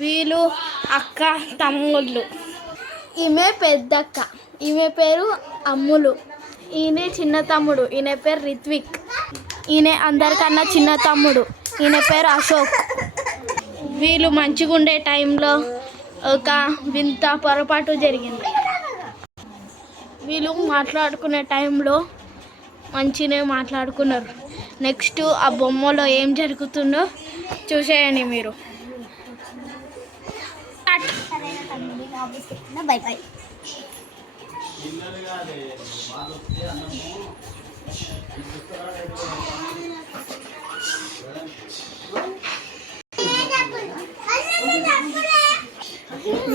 వీళ్ళు అక్క తమ్ముళ్ళు. ఈమె పెద్దక్క, ఈమె పేరు అమ్ములు. ఈయన చిన్న తమ్ముడు, ఈయన పేరు రిత్విక్. ఈయన అందరికన్నా చిన్న తమ్ముడు, ఈయన పేరు అశోక్. వీళ్ళు మంచిగా ఉండే టైంలో ఒక వింత పొరపాటు జరిగింది. వీళ్ళు మాట్లాడుకునే టైంలో మంచిగానే మాట్లాడుకున్నారు. నెక్స్ట్ ఆ బొమ్మలో ఏం జరుగుతుందో చూసేయండి మీరు. By by.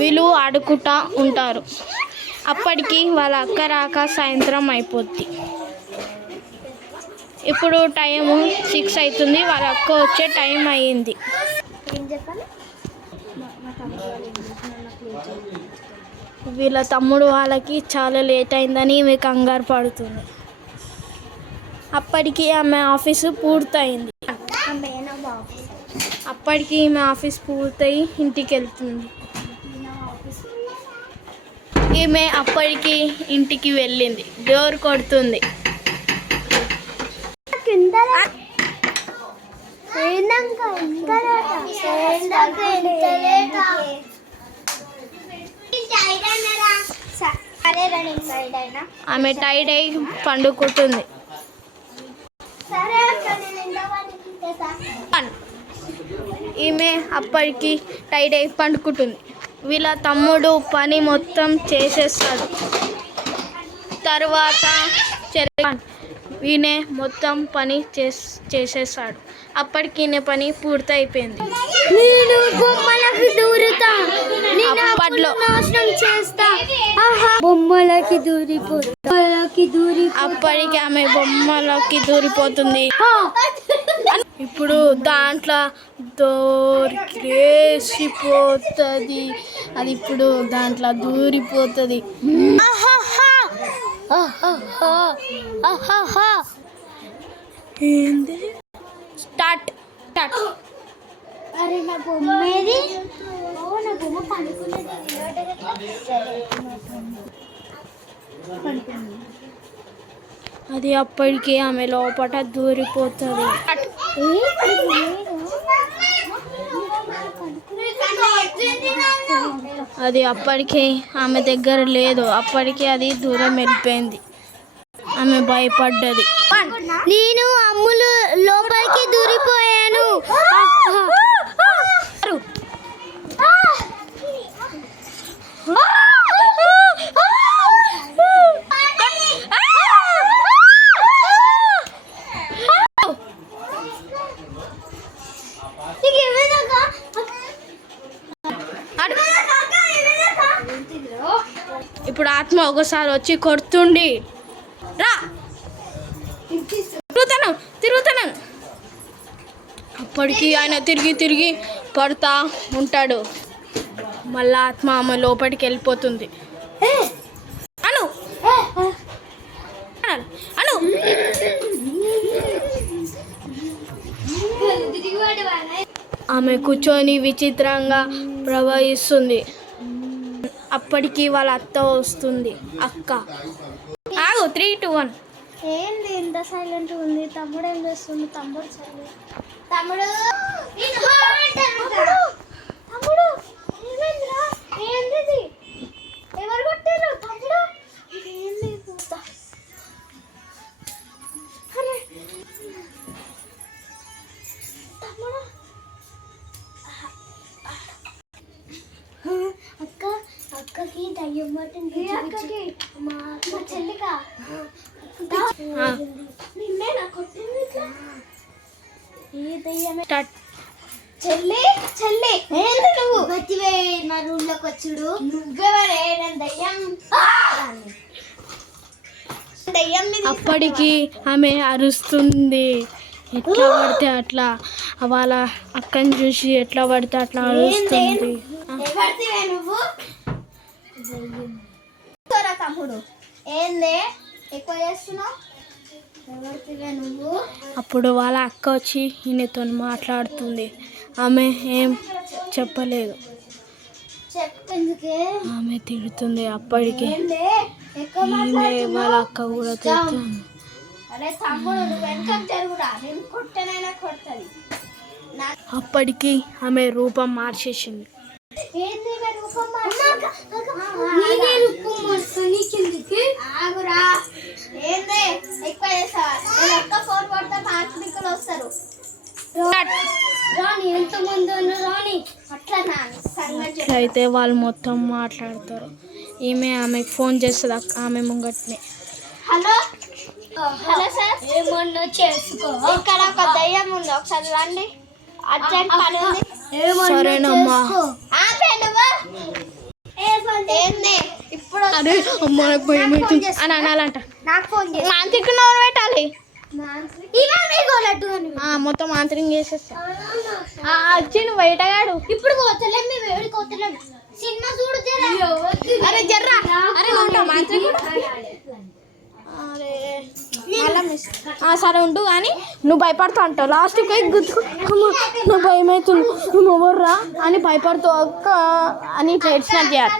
వీళ్ళు ఆడుకుంటా ఉంటారు. అప్పటికి వాళ్ళ అక్క రాక సాయంత్రం అయిపోద్ది. ఇప్పుడు టైము 6 అవుతుంది. వాళ్ళ అక్క వచ్చే టైం అయ్యింది. వీళ్ళ తమ్ముడు వాళ్ళకి చాలా లేట్ అయిందని ఈమె కంగారు పడుతుంది. అప్పటికి ఆమె ఆఫీసు పూర్తయింది. అప్పటికి ఈమె ఆఫీస్ పూర్తయి ఇంటికి వెళ్తుంది. ఈమె అప్పటికి ఇంటికి వెళ్ళింది. డోర్ కొడుతుంది. ఆమె టైడ్ అయి పండుకుంటుంది. ఈమె అప్పటికి టైడ్ అయి పండుకుంటుంది. వీళ్ళ తమ్ముడు పని మొత్తం చేసేస్తాడు. తర్వాత ఈయన మొత్తం పని చేసేస్తాడు. అప్పటికి ఈయన పని పూర్తయిపోయింది. అప్పటికి ఆమె బొమ్మలకి దూరిపోతుంది. ఇప్పుడు దాంట్లో దూరిపోతుంది. అది ఇప్పుడు దాంట్లో దూరిపోతుంది. స్టార్ట్. అరే నా బొమ్మ ఏది? నా బొమ్మ అది అప్పటికి ఆమె లోపల దూరిపోతుంది. అది అప్పటికి ఆమె దగ్గర లేదు. అప్పటికి అది దూరం వెళ్ళిపోయింది. ఆమె భయపడ్డది. నేను అమ్ములు లోపలికి దూరిపోయాను. ఇప్పుడు ఆత్మ ఒకసారి వచ్చి కొడుతుండి. రా, తిరుగుతాను. అప్పటికి ఆయన తిరిగి పడుతూ ఉంటాడు. మళ్ళా ఆత్మ ఆమె లోపలికి వెళ్ళిపోతుంది. అను ఆమె కూర్చొని విచిత్రంగా ప్రవహిస్తుంది. అప్పటికి వాళ్ళ అత్త వస్తుంది. అక్క ఆగు, 3, 2, 1. ఏంది ఇంత సైలెంట్ ఉంది? తమ్ముడు ఏం చేస్తుంది? తమ్ముడు ఏంది? ఎవరు కొట్టారు? తమ్ముడు ఏంది? తమ్ముడు అక్కకి దయ్యం పట్టింది. అక్కకి మా చెల్లిగా నిన్నే నా కొట్టింది. చెల్లి ఏంటి నువ్వు గట్టివే నా రూమ్ లోకి వచ్చుడు? నువ్వెవరే? దయ్యం అప్పటికి ఆమె అరుస్తుంది. ఎట్లా పడితే అట్లా వాళ్ళ అక్కని చూసి ఎట్లా పడితే అట్లా అరుస్తుంది. తమ్ముడు ఏందే ఎక్కువ చేస్తున్నావు? నువ్వు అప్పుడు వాళ్ళ అక్క వచ్చి ఈయనతో మాట్లాడుతుంది. ఆమె ఏం చెప్పలేదు. చెప్తేందుకే ఆమె తిడుతుంది. అప్పటికి ఏందే ఎక్కువ ఈమె వాళ్ళ అక్క కూడా తిడుతుంది. అరే తమ్ముడు నువ్వు వెనకకు జరుగురా, నేను కొట్టనైనా కొడుతుంది. అప్పటికి ఆమె రూపం మార్చేసింది. ఏంది ఈమె రూపం నేనే రూపం మార్చు నీకెందుకు ఆగురా. ఏందే ఎక్కువ చేస్తావా? నేను ఒక్క ఫోన్ కొడితే పార్కులు వస్తారు. రాని ఎంతమంది రాని అట్లా నా సంగతి అయితే వాళ్ళు మొత్తం మాట్లాడతారు. ఆమెకు ఫోన్ చేస్తుంది ఆమె ముంగట్నే. హలో హలో సార్, ఏమన్నా చేసుకో. ఇక్కడ ఒక దయ్యం ఉంది, ఒకసారి రండి, అర్జెంట్ పని ఉంది. సరేనమ్మా. ఆపే నువ్వు. ఏంది ఇప్పుడు అరే అమ్మ నాకు భయం అవుతుంది అని అనాలంట. నాకు ఫోన్ చేసి మాంత్రిక నవ్వు పెట్టాలి. మొత్తం మాంత్రికం చేసేస్తా. వచ్చిండు బయటగాడు. ఇప్పుడు కోతలే మేము ఎవరికి కోతలేడు. సినిమా చూడు జరా. అరే జర్రా. అరే ఉంటా మాంత్రికుడు. అరే సరే ఉండు కానీ నువ్వు భయపడుతూ అంటావు. లాస్ట్కి పోయి గుర్తుకు నువ్వు భయం అవుతుంది, నువ్వు ఎవర్రా అని భయపడుతూ అక్క అని చేసినట్టు చేయాలి.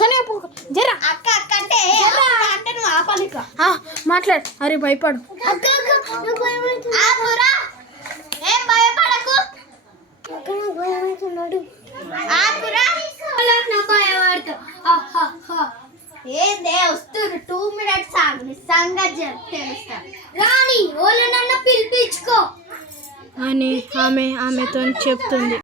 కానీ జరా అక్క అక్క అంటే అంటే నువ్వు ఆపాలి. మాట్లాడు. అరే భయపడు. ఏం భయపడకు. ఏందే వస్తున్నారు 2 minutes ఆగు, సంగతి తెలుస్తా. రాని ఓళ్ళనన్నా పిలిపించుకో అని ఆమెతో చెప్తుంది.